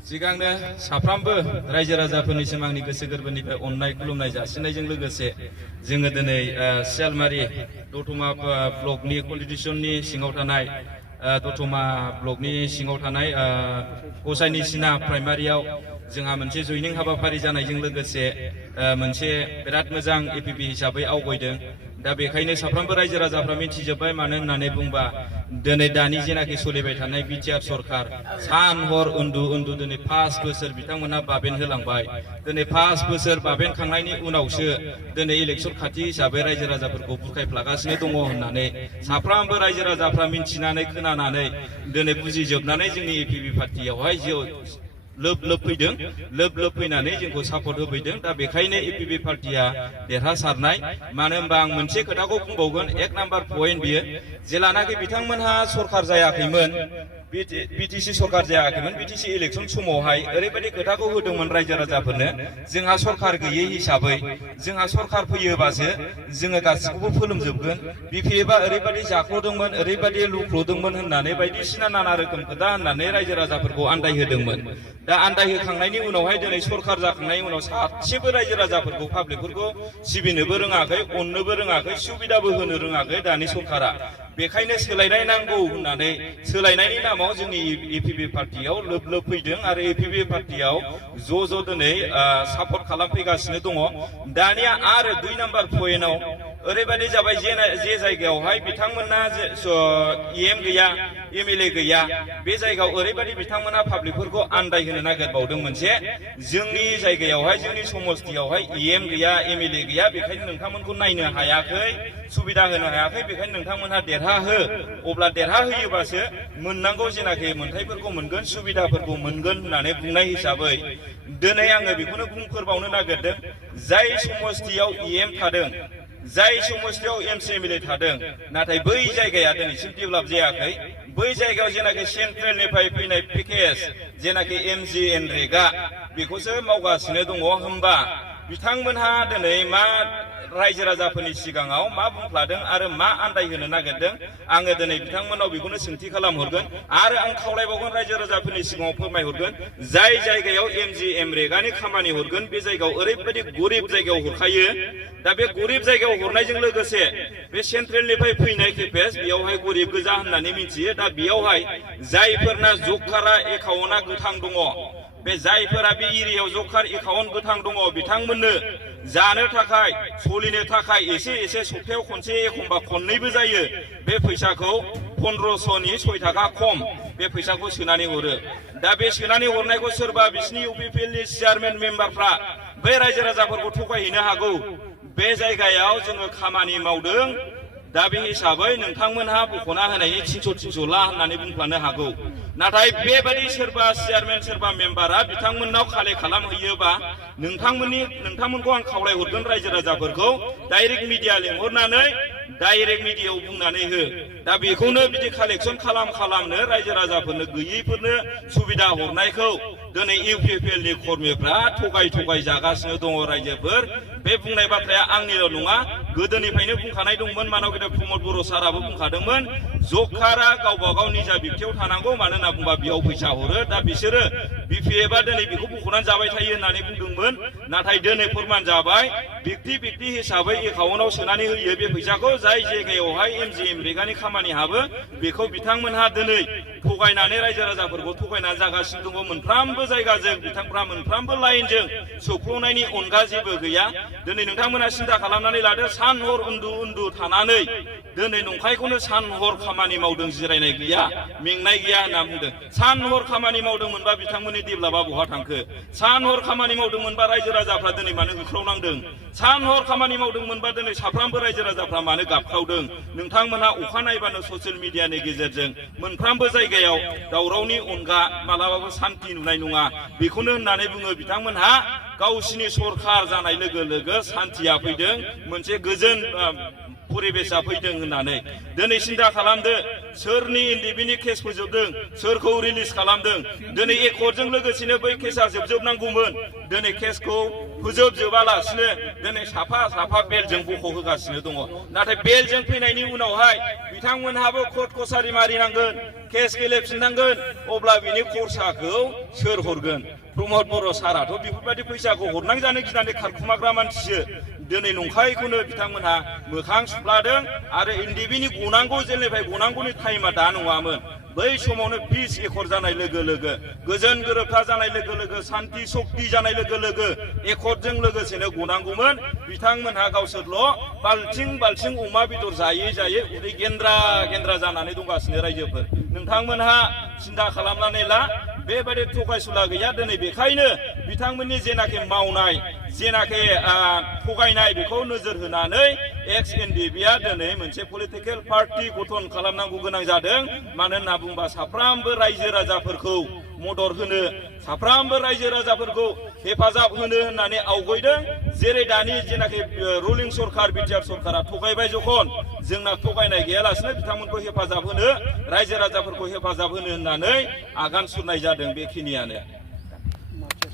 सिगांनो साफ्रामबो रायजो राजाफोरनिसिम आंनि गोसो गोरबोनिफ्राय अननाय खुलुमनाय जासिनायजों लोगोसे जोङो दिनै सियालमारि दतमा ब्लकनि कन्स्टिटिउसननि सिङाव थानाय दतमा ब्लकनि सिङाव थानाय गसाइनि सिना प्राइमारियाव जोंहा मोनसे जयनिं हाबाफारि जानायजों लोगोसे मोनसे बिराद मोजां एपिपि हिसाबै आवगायदों। दा बेखायनो साफ्रोमबो रायजो राजाफ्रा मिथिजोब्बाय मानो होननानै बुंबा दिनै दानि जेनाखि सोलिबाय थानाय बिटिआर सरकार सान हर उन्दु उन्दु दिनै 5 बोसोर बिथांमोनहा बाबेन होलांबाय। दिनै 5 बोसोर बाबेन खांनायनि उनावसो दिनै इलेक्सन खाथि हिसाबै रायजो राजाफोरखौ बुरखायफ्लागासिनो दङ होननानै साफ्रोमबो रायजो राजाफ्रा मिथिनानै खोनानानै दिनै बुजिजोबनानै जोंनि एपिपि पार्टियावहाय लोब लोब फैदों, लोब लोब फैनानै जोंखौ सापर्ट होफैदों। दा बेखायनो एपिपि पार्टिया देरहासारनाय। मानो होनबा आं मोनसे खोथाखौ बुंबावगोन, 1 नाम्बार पइन्ट बियो जेलानाखि बिथांमोनहा सरकार जायाखैमोन, बिटिसि सरकार जायाखैमोन, बिटिसि इलेक्सन समावहाय ओरैबायदि खोथाखौ होदोंमोन रायजो राजाफोरनो, जोंहा सरकार गैयै हिसाबै जोंहा सरकार फैयोबासो जोङो गासिखौबो फोलोमजोबगोन। बिपिएफआ ओरैबायदि जाख्ल'दोंमोन, ओरैबायदि लुख्ल'दोंमोन होननानै बायदिसिना नाना रोखोम खोथा होननानै रायजो राजाफोरखौ आन्दायहोदोंमोन। दा आन्दायहोखांनायनि उनावहाय दिनै सरकार जाखांनायनि उनाव सासेबो रायजो राजाफोरखौ पाब्लिकफोरखौ सिबिनोबो रोङाखै, अननोबो रोङाखै, सुबिदाबो होनो रोङाखै दानि सरकारा। बेखायनो सोलायनाय नांगौ होननानै सोलायनायनि नामाव जोंनि एपिपि पार्टियाव लोब लोब फैदों आरो एपिपि पार्टियाव ज' दिनै सापर्ट खालामफैगासिनो दङ। दानिया आरो 2 नाम्बार पइन्टआव ओरैबायदि जाबाय जे जायगायावहाय बिथांमोना एम गैया, एमएलए गैया, बे जायगायाव ओरैबायदि बिथांमोना पाब्लिकफोरखौ आन्दायहोनो नागिरबावदों मोनसे, जोंनि जायगायावहाय जोंनि समस्तियावहाय एम गैया, एमएलए गैया, बेखायनो नोंथांमोनखौ नायनो हायाखै, सुबिदा होनो हायाखै, बेखायनो नोंथांमोनहा देरहाहो। अब्ला देरहाहोयोबासो मोननांगौ जेनाखि मोन्थायफोरखौ मोनगोन, सुबिदाफोरखौ मोनगोन होननानै बुंनाय हिसाबै दिनै आङो बेखौनो बुंफोरबावनो नागिरदों, जाय समस्तियाव एम थादों, जाय समस्तियाव एमसि एमएलए थादों, नाथाय बै जायगाया दिनैसिम डेभेलप जायाखै। बै जायगायाव जेनाखि सेन्ट्रेलनिफ्राय फैनाय पेकेज जेनाखि एमजिएनरेगा बेखौसो मावगासिनो दङ। होमबा बिथांमोनहा दिनै मा रायजो राजाफोरनि सिगाङाव मा बुंफ्लादों आरो मा आन्दायहोनो नागिरदों, आङो दिनै बिथांमोनाव बेखौनो सोंथि खालामहरगोन आरो आं खावलायबावगोन रायजो राजाफोरनि सिगाङाव फोरमायहरगोन, जाय जायगायाव एमजिएनरेगानि खामानि हरगोन बे जायगायाव ओरैबायदि गरिब जायगायाव हरखायो। दा बे गरिब जायगायाव हरनायजों लोगोसे बे सेन्ट्रेलनिफ्राय फैनाय केपेज बेयावहाय गरिब गोजा होननानै मिथियो। दा बेयावहाय जायफोरना जबकार्ड एकाउन्टआ गोथां दङ, बे जायफोरा बे एरियायाव जबकार्ड एकाउन्ट गोथां दङ, बिथांमोननो जानो थाखाय, सोलिनो थाखाय एसे एसे सप्तायाव खनसे एखमबा खननैबो जायो, बे फैसाखौ 1500नि 6 थाखा खम बे फैसाखौ सोनानै हरो। दा बे सोनानै हरनायखौ सोरबा बिसिनि इउपिपिएलनि चेयारमेन मेम्बारफ्रा बै रायजो राजाफोरखौ थगायहैनो हागौ। बे जायगायाव जोङो खामानि मावदों, दा बे हिसाबै नोंथांमोनहा बख'ना होनायनि 300 ला होननानै बुंफ्लानो हागौ। नाथाय बेबायदि सोरबा चेयारमेन सोरबा मेम्बारा बिथांमोननाव खालेक्ट खालामहैयोबा नोंथांमोनखौ आं खावलायहरगोन रायजो राजाफोरखौ डाइरेक्ट मिडिया लिंहरनानै डाइरेक्ट मिडियायाव बुंनानै हो। दा बेखौनो बिदि कालेक्सन खालामनो रायजो राजाफोरनो गैयैफोरनो सुबिदा हरनायखौ दिनै इउपिपिएलनि कर्मीफ्रा थगाय जागासिनो दङ रायजोफोर। बे बुंनाय बाथ्राया आंनिल' नङा, गोदोनिफ्रायनो बुंखानाय दंमोन, मानव गेदेर प्रमद बर' साराबो बुंखादोंमोन, जबकार्डआ गावबा गाव निजा बिबथेयाव थानांगौ, मानो होनना बुंबा बेयाव फैसा हरो। दा बिसोरो बिपिएफआ दिनै बेखौ बख'नानै जाबाय थायो होननानै बुंदोंमोन, नाथाय दिनै फोरमान जाबाय, बिक्ति हिसाबै एकाउन्टआव सोनानै होयो बे फैसाखौ। जाय जायगायावहाय एमजिएनरेगानि खामानि हाबो बेखौ बिथांमोनहा दिनै थगायनानै रायजो राजाफोरखौ थगायनानै जागासिनो दङ। मोनफ्रोमबो जायगाजों बिथांमोनहा मोनफ्रोमबो लाइनजों सौख्ल'नायनि अनगा जेबो गैया। दिनै नोंथांमोना सिन्था खालामनानै लादो, सान हर उन्दु थानानै दिनै नंखायखौनो सान हर खामानि मावदों, जिरायनाय गैया, मेंनाय गैया होनना बुंदों। सान हर खामानि मावदोंमोनबा बिथांमोननि डेभेलपआ बहा थांखो? सान हर खामानि मावदोंमोनबा रायजो राजाफ्रा दिनै मानो होख्रावनांदों? सान हर खामानि मावदोंमोनबा दिनै साफ्रोमबो रायजो राजाफ्रा मानो गाबख्रावदों? नोंथांमोनहा अखा नायबानो ससियेल मिडियानि गेजेरजों मोनफ्रोमबो जायगायाव दावरावनि अनगा मालाबाबो सान्थि नुनाय नङा। बेखौनो होननानै बुङो बिथांमोनहा गावसिनि सरकार जानाय लोगो लोगो सान्थिया फैदों, मोनसे गोजोन परिबेसा फैदों होननानै। दिनै सिन्था खालामदो, सोरनि इन्डिपेन्डेन्ट केस फोजोबदों, सोरखौ रिलिज खालामदों। दिनै एकर्डजों लोगोसेनो बै केसा जोबजोबनांगौमोन, दिनै केसखौ फोजोबजोबालासिनो दिनै साफा बेलजों बख' होगासिनो दङ। नाथाय बेलजों फैनायनि उनावहाय बिथांमोनहाबो कर्ट कसारि मारिनांगोन, केस गेलेफिननांगोन अब्ला बिनि खरसाखौ सोर हरगोन प्रमद बर' साराथ' बेफोरबायदि फैसाखौ हरनांजानो गिनानै खारखुमाग्रा मानसिसो दिनै नंखायखौनो बिथांमोनहा मोखां सुफ्लादों आरो एनडिएफबि नि गनांगौ जेलनिफ्राय गनांगौनि टाइमा दा नङामोन बै समावनो पिस एकर्ड जानाय लोगो लोगो गोजोन गोरोबथा जानाय लोगो लोगो शान्ति सक्ति जानाय लोगो लोगो एकर्डजों लोगोसेनो गनांगौमोन बिथांमोनहा गावसोरल' बाल्थिं अमा बेदर जायै जायै उदै गेन्द्रा गेन्द्रा जानानै दंगासिनो रायजोफोर नोंथांमोनहा सिन्था खालामनानै ला बेबायदि थगायसुला गैया दिनै बेखायनो बिथांमोननि जेनाखि मावनाय जेनाखि थगायनाय बेखौ नोजोर होनानै एक्स एनडिएफबिआ दिनै मोनसे पलिटिकेल पार्टी गठन खालामनांगौ गोनां जादों मानो होनना बुंबा साफ्रामबो रायजो राजाफोरखौ मदद होनो साफ्रामबो रायजो राजाफोरखौ हेफाजाब होनो होननानै आवगायदों जेरै दानि जेनाखि रुलिं सरकार बिटिआर सरकारा थगायबाय जखन जोंना थगायनाय गैयालासिनो बिथांमोनखौ हेफाजाब होनो रायजो राजाफोरखौ हेफाजाब होनो होननानै आगान सुरनाय जादों बेखिनियानो